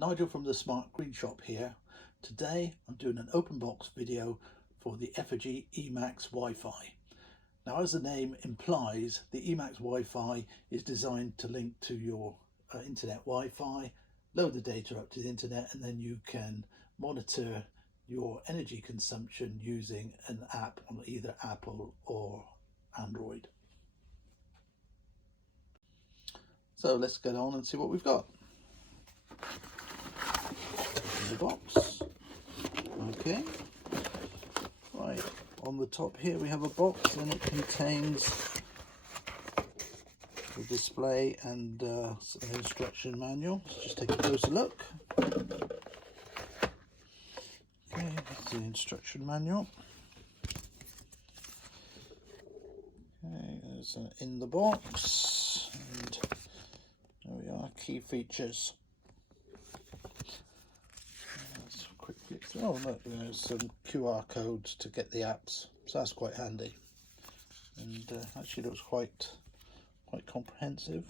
Nigel from the Smart Green Shop here. Today I'm doing an open box video for the Efergy E-Max Wi-Fi. Now, as the name implies, the E-Max Wi-Fi is designed to link to your internet Wi-Fi, load the data up to the internet, and then you can monitor your energy consumption using an app on either Apple or Android. So let's get on and see what we've got. The box. Okay, right, on the top here we have a box and it contains the display and an instruction manual. Let's just take a closer look. Okay, that's the instruction manual. Okay, there's in the box, and there we are, key features. Oh look, there's some QR codes to get the apps, so that's quite handy, and actually looks quite comprehensive.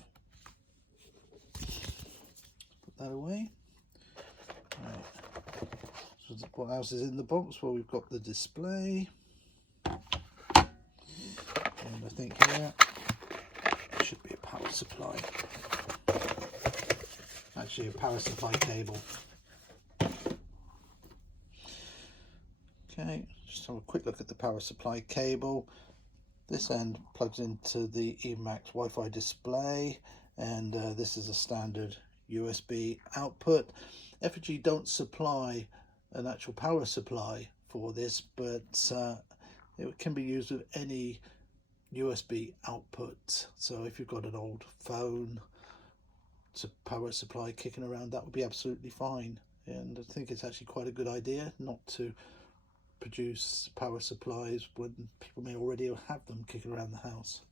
Put that away. Right. So what else is in the box? Well, we've got the display, and I think here should be a power supply. Actually, a power supply cable. Okay, just have a quick look at the power supply cable. This end plugs into the E-Max Wi-Fi display, and this is a standard USB output. Efergy don't supply an actual power supply for this, but it can be used with any USB output. So if you've got an old phone, it's a power supply kicking around, that would be absolutely fine. And I think it's actually quite a good idea not to produce power supplies when people may already have them kicking around the house.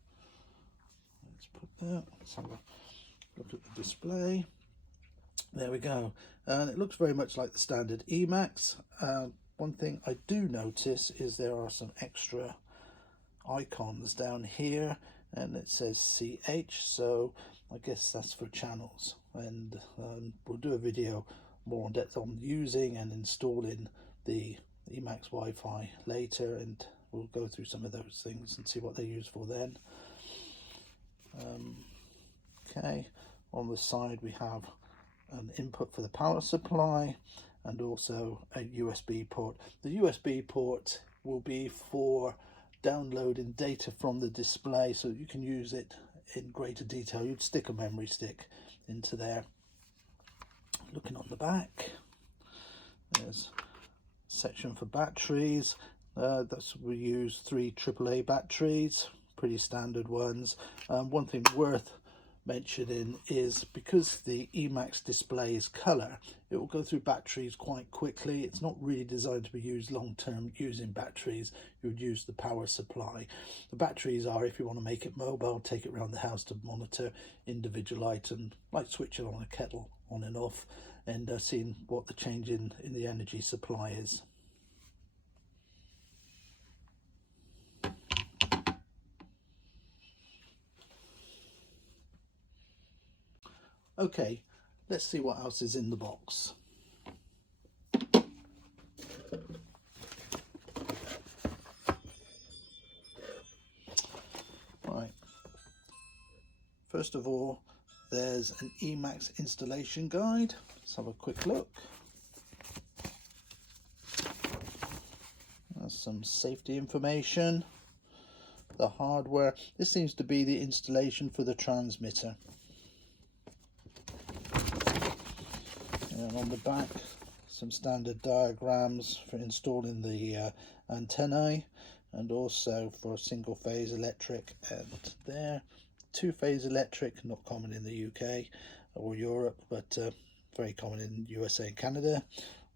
Let's put that. Let's have a look at the display. There we go, and it looks very much like the standard E-Max. One thing I do notice is there are some extra icons down here, and it says CH, so I guess that's for channels, and we'll do a video more in depth on using and installing the E-Max Wi-Fi later, and we'll go through some of those things and see what they're used for then. Okay, on the side we have an input for the power supply and also a USB port. The USB port will be for downloading data from the display so that you can use it in greater detail. You'd stick a memory stick into there. Looking on the back, there's section for batteries. We use 3 AAA batteries, pretty standard ones. One thing worth mentioning is because the E-Max display is colour, it will go through batteries quite quickly. It's not really designed to be used long term using batteries. You would use the power supply. The batteries are if you want to make it mobile, take it around the house to monitor individual items, like switching on a kettle on and off, and seeing what the change in the energy supply is. Okay, let's see what else is in the box. Right, first of all, there's an E-Max installation guide. Let's have a quick look. There's some safety information, the hardware. This seems to be the installation for the transmitter. And on the back, some standard diagrams for installing the antennae, and also for single phase electric, and there, 2-phase electric, not common in the UK or Europe, but very common in USA and Canada,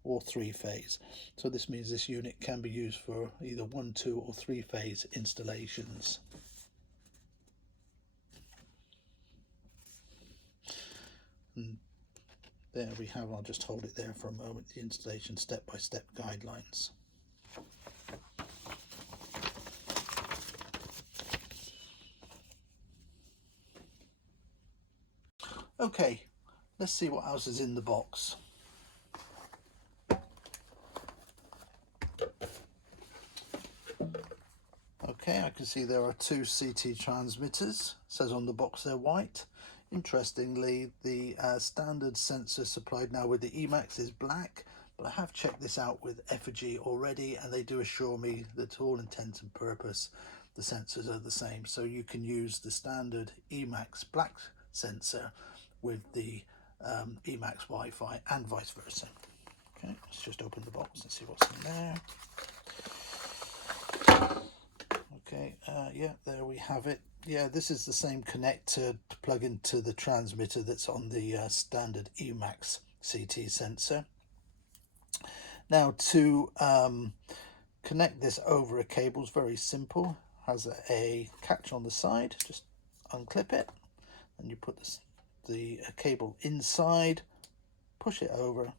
or 3-phase. So this means this unit can be used for either 1, 2 or 3-phase installations. And there we have, I'll just hold it there for a moment, the installation step-by-step guidelines. Okay, let's see what else is in the box. Okay, I can see there are two CT transmitters. It says on the box they're white. Interestingly, the standard sensor supplied now with the E-Max is black, but I have checked this out with Efergy already, and they do assure me that to all intents and purpose the sensors are the same. So you can use the standard E-Max black sensor with the E-Max Wi-Fi and vice versa. Okay, let's just open the box and see what's in there. Okay, yeah, there we have it. Yeah, this is the same connector to plug into the transmitter that's on the standard E-Max CT sensor. Now to connect this over a cable is very simple. Has a catch on the side. Just unclip it, and you put the cable inside, push it over,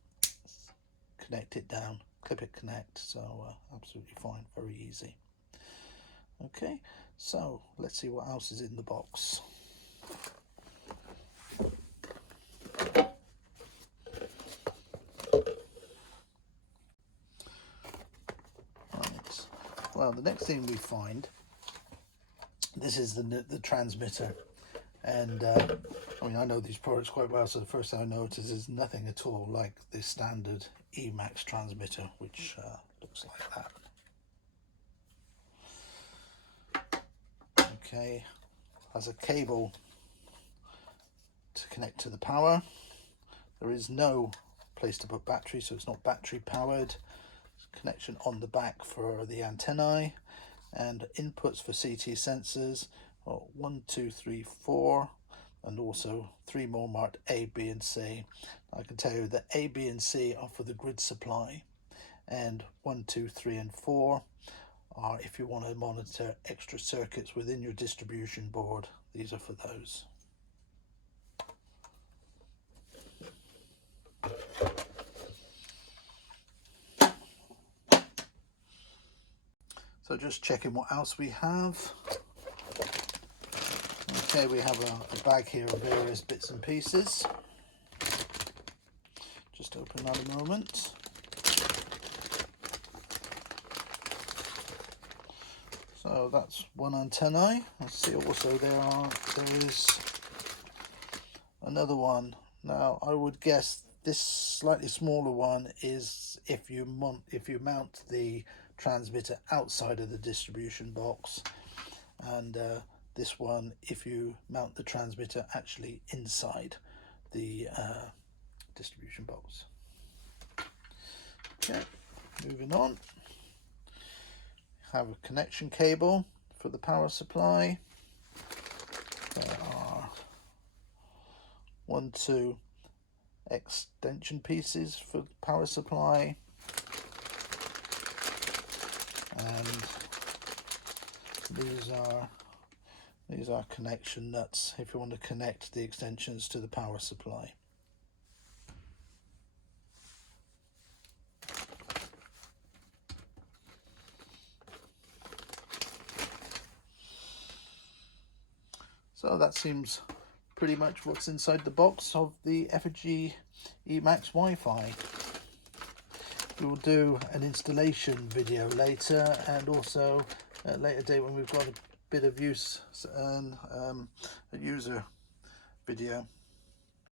connect it down, clip it, connect. So absolutely fine, very easy. Okay, so let's see what else is in the box. Right, well, the next thing we find, this is the transmitter, and I mean, I know these products quite well, so the first thing I notice is nothing at all like the standard E-Max transmitter, which looks like that. Okay, has a cable to connect to the power. There is no place to put battery, so it's not battery powered. Connection on the back for the antennae, and inputs for CT sensors. 1, 2, 3, 4, and also 3 more marked A, B, and C. I can tell you that A, B, and C are for the grid supply, and 1, 2, 3, and 4 are if you want to monitor extra circuits within your distribution board. These are for those. So just checking what else we have. Okay, we have a bag here of various bits and pieces. Just open that a moment. So that's one antennae. Let's see also there is another one. Now I would guess this slightly smaller one is if you mount the transmitter outside of the distribution box, and this one if you mount the transmitter actually inside the distribution box. Okay, moving on. Have a connection cable for the power supply. There are 1, 2 extension pieces for the power supply, and these are connection nuts if you want to connect the extensions to the power supply. So that seems pretty much what's inside the box of the Efergy E-Max Wi-Fi. We will do an installation video later, and also at a later date when we've got a bit of use and a user video.